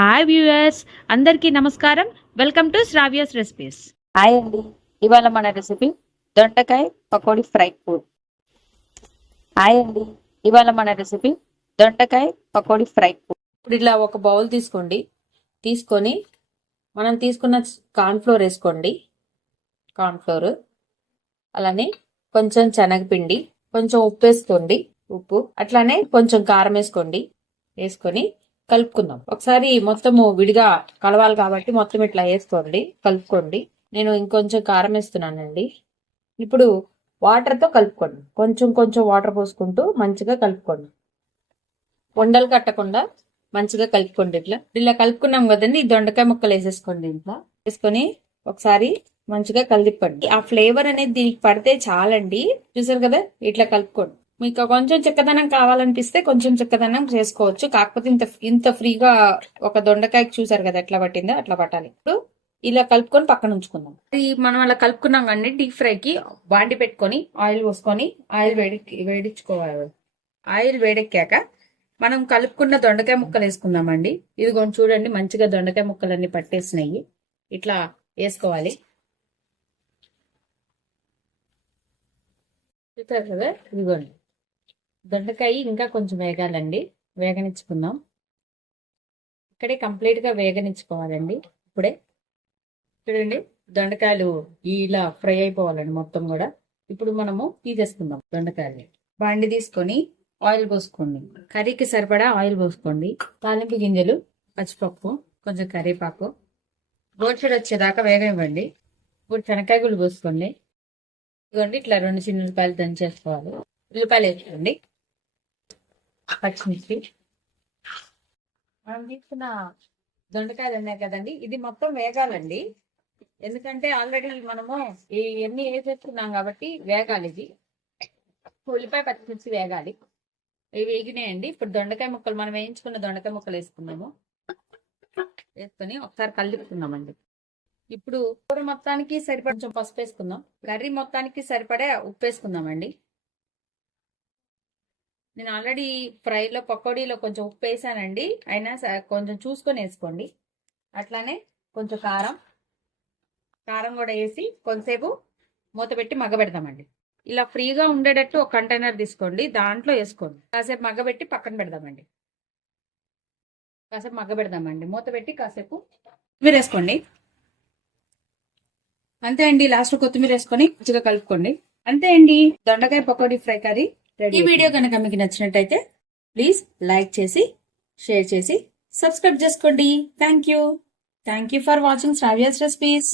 Hi viewers, అందరికీ నమస్కారం. Welcome to Sravya's recipes. Hi అండి. ఇవాళ మన రెసిపీ దొండకాయ పకోడీ ఫ్రై ఫుడ్. హాయ్ అండి. ఇవాళ మన రెసిపీ దొండకాయ పకోడీ ఫ్రై ఫుడ్. ఇప్పుడు ఇలా ఒక బౌల్ తీసుకొని మనం తీసుకున్న కార్న్ఫ్లోర్ వేసుకోండి. కార్న్ఫ్లోర్, అలానే కొంచెం శనగపిండి, కొంచెం ఉప్పు వేసుకోండి. ఉప్పు అట్లానే కొంచెం కారం వేసుకొని కలుపుకుందాం. ఒకసారి మొత్తము విడిగా కలవాలి కాబట్టి మొత్తం ఇట్లా వేసుకోండి, కలుపుకోండి. నేను ఇంకొంచెం కారం వేస్తున్నానండి. ఇప్పుడు వాటర్తో కలుపుకోండి. కొంచెం కొంచెం వాటర్ పోసుకుంటూ మంచిగా కలుపుకోండి. ఉండలు కట్టకుండా మంచిగా కలుపుకోండి. ఇలా కలుపుకున్నాం కదండి. ఈ దొండకాయ ముక్కలు వేసేసుకోండి. ఇంట్లో వేసుకొని ఒకసారి మంచిగా కలిపండి. ఆ ఫ్లేవర్ అనేది దీనికి పడితే చాలండి. చూసారు కదా, ఇట్లా కలుపుకోండి. మీకు కొంచెం చిక్కదనం కావాలనిపిస్తే కొంచెం చిక్కదనం చేసుకోవచ్చు. కాకపోతే ఇంత ఫ్రీగా ఒక దొండకాయకి చూసారు కదా ఎట్లా పట్టిందో అట్లా పట్టాలి. ఇప్పుడు ఇలా కలుపుకొని పక్కన ఉంచుకుందాం. మనం అలా కలుపుకున్నాం కండి. డీప్ ఫ్రైకి బాండి పెట్టుకొని ఆయిల్ పోసుకొని వేడించుకోవాలి. ఆయిల్ వేడెక్కాక మనం కలుపుకున్న దొండకాయ ముక్కలు వేసుకుందామండి. ఇదిగోండి చూడండి, మంచిగా దొండకాయ ముక్కలన్నీ పట్టేసినాయి. ఇట్లా వేసుకోవాలి. చూసారు కదా, ఇదిగోండి దొండకాయ ఇంకా కొంచెం వేగనిచ్చుకుందాం. ఇక్కడే కంప్లీట్ గా వేగనిచ్చుకోవాలండి. ఇప్పుడే చూడండి, దొండకాయలు ఇలా ఫ్రై అయిపోవాలండి మొత్తం కూడా. ఇప్పుడు మనము తీసేసుకుందాం దొండకాయలు. బాండి తీసుకొని ఆయిల్ పోసుకోండి. కర్రీకి సరిపడా ఆయిల్ పోసుకోండి. తాలింపు గింజలు, పచ్చిపప్పు, కొంచెం కరివేపాకు గోల్చెడ్ వచ్చేదాకా వేగనివ్వండి. ఇప్పుడు శనక్కాయ గుళ్ళు పోసుకోండి. ఇదిగోండి ఇట్లా 2 చిన్న ఉల్లిపాయలు దంచేసుకోవాలి. ఉల్లిపాయలు వేసుకోండి. పచ్చిమిర్చి, మనం తీసుకున్న దొండకాయలు ఉన్నాయి కదండి, ఇది మొత్తం వేగాలండి. ఎందుకంటే ఆల్రెడీ మనము ఇవన్నీ వేసేసుకున్నాం కాబట్టి వేగాలి. ఇది ఉల్లిపాయ పచ్చిమిర్చి వేగాలి. ఇవి వేగినాయండి. ఇప్పుడు దొండకాయ ముక్కలు, మనం వేయించుకున్న దొండకాయ ముక్కలు వేసుకున్నాము. వేసుకొని ఒకసారి కలుపుకుందామండి. ఇప్పుడు కూర మొత్తానికి సరిపడ కొంచెం పసుపు వేసుకుందాం. కర్రీ మొత్తానికి సరిపడే ఉప్పు వేసుకుందామండి. నేను ఆల్రెడీ ఫ్రైలో పకోడీలో కొంచెం ఉప్పు వేసానండి, అయినా కొంచెం చూసుకొని వేసుకోండి. అట్లానే కొంచెం కారం కూడా వేసి కొంతసేపు మూత పెట్టి మగ్గబెడదామండి. ఇలా ఫ్రీగా ఉండేటట్టు ఒక కంటైనర్ తీసుకోండి, దాంట్లో వేసుకోండి. కాసేపు మగ్గబెట్టి పక్కన పెడదామండి. మూత పెట్టి కాసేపు కొత్తిమీర వేసుకోండి. అంతే అండి. లాస్ట్ కొత్తిమీర వేసుకొని మంచిగా కలుపుకోండి. అంతే అండి, దొండకాయ పకోడీ ఫ్రై కర్రీ రెడీ. ఈ వీడియో కనుక మీకు నచ్చినట్టయితే ప్లీజ్ లైక్ చేసి, షేర్ చేసి, సబ్స్క్రైబ్ చేసుకోండి. Thank you for watching Sravya's recipes.